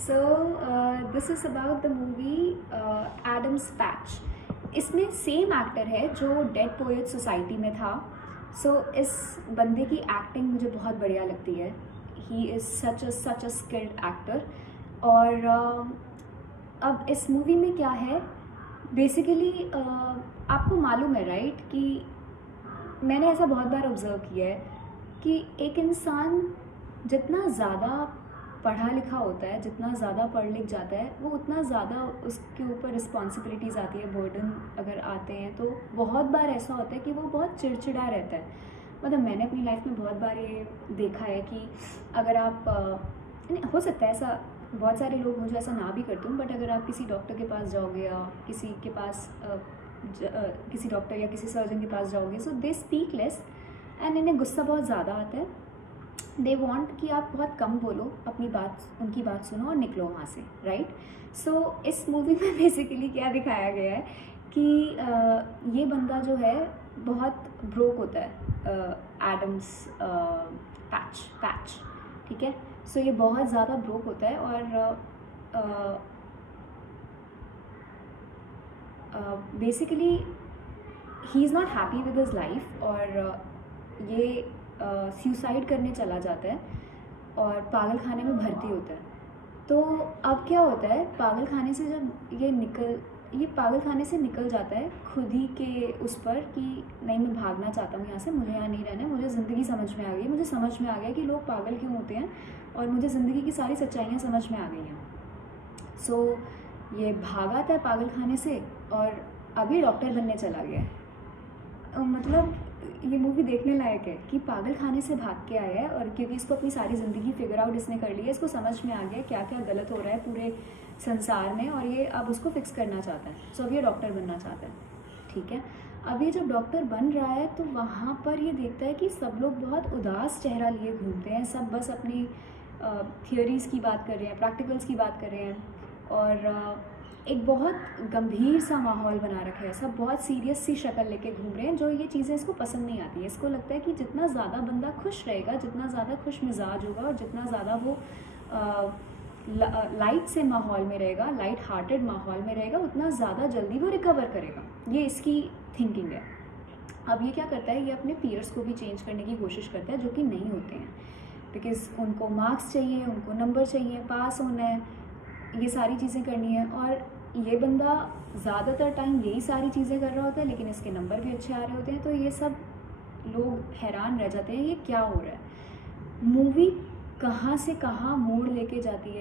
So this is about the movie Adam's Patch. इसमें same actor है जो dead poet society में था. इस बंदे की एक्टिंग मुझे बहुत बढ़िया लगती है. He is such a skilled actor. और अब इस मूवी में क्या है, बेसिकली आपको मालूम है राइट, कि मैंने ऐसा बहुत बार ऑब्ज़र्व किया है कि एक इंसान जितना ज़्यादा पढ़ा लिखा होता है, जितना ज़्यादा पढ़ लिख जाता है, वो उतना ज़्यादा उसके ऊपर रिस्पॉन्सिबिलिटीज़ आती है, बर्डन अगर आते हैं तो बहुत बार ऐसा होता है कि वो बहुत चिड़चिड़ा रहता है. मतलब मैंने अपनी लाइफ में बहुत बार ये देखा है कि अगर आप हो सकता है ऐसा, बहुत सारे लोग मुझे ऐसा ना भी करते हूँ, बट अगर आप किसी डॉक्टर के पास जाओगे या किसी के पास किसी डॉक्टर या किसी सर्जन के पास जाओगे, सो दे स्पीक लेस एंड इन्हें गुस्सा बहुत ज़्यादा आता है. दे वॉन्ट कि आप बहुत कम बोलो, अपनी बात, उनकी बात सुनो और निकलो वहाँ से, राइट. सो इस मूवी में बेसिकली क्या दिखाया गया है कि ये बंदा जो है बहुत ब्रोक होता है. एडम्स पैच, ठीक है. सो ये बहुत ज़्यादा ब्रोक होता है और basically he is not happy with his life और ये सुसाइड करने चला जाता है और पागल खाने में भर्ती होता है. तो अब क्या होता है, पागल खाने से जब ये पागल खाने से निकल जाता है खुद ही के उस पर कि नहीं, मैं भागना चाहता हूँ यहाँ से, मुझे यहाँ नहीं रहना है, मुझे ज़िंदगी समझ में आ गई, मुझे समझ में आ गया कि लोग पागल क्यों होते हैं और मुझे ज़िंदगी की सारी सच्चाइयाँ समझ में आ गई हैं. सो ये भागा था पागल खाने से और अभी डॉक्टर बनने चला गया है. मतलब ये मूवी देखने लायक है कि पागल खाने से भाग के आया है और क्योंकि इसको अपनी सारी ज़िंदगी फिगर आउट इसने कर ली है, इसको समझ में आ गया क्या क्या गलत हो रहा है पूरे संसार में और ये अब उसको फिक्स करना चाहता है. सो अब ये डॉक्टर बनना चाहता है, ठीक है. अब ये जब डॉक्टर बन रहा है तो वहाँ पर ये देखता है कि सब लोग बहुत उदास चेहरा लिए घूमते हैं, सब बस अपनी थियोरीज़ की बात कर रहे हैं, प्रैक्टिकल्स की बात कर रहे हैं और एक बहुत गंभीर सा माहौल बना रखा है. सब बहुत सीरियस सी शक्ल लेके घूम रहे हैं, जो ये चीज़ें इसको पसंद नहीं आती है. इसको लगता है कि जितना ज़्यादा बंदा खुश रहेगा, जितना ज़्यादा खुश मिजाज होगा और जितना ज़्यादा वो लाइट से माहौल में रहेगा, लाइट हार्टेड माहौल में रहेगा, उतना ज़्यादा जल्दी वो रिकवर करेगा. ये इसकी थिंकिंग है. अब ये क्या करता है, ये अपने पीयर्स को भी चेंज करने की कोशिश करता है जो कि नहीं होते हैं, बिकॉज़ उनको मार्क्स चाहिए, उनको नंबर चाहिए, पास होना है, ये सारी चीज़ें करनी है. और ये बंदा ज़्यादातर टाइम यही सारी चीज़ें कर रहा होता है, लेकिन इसके नंबर भी अच्छे आ रहे होते हैं. तो ये सब लोग हैरान रह जाते हैं, ये क्या हो रहा है. मूवी कहाँ से कहाँ मोड़ लेके जाती है.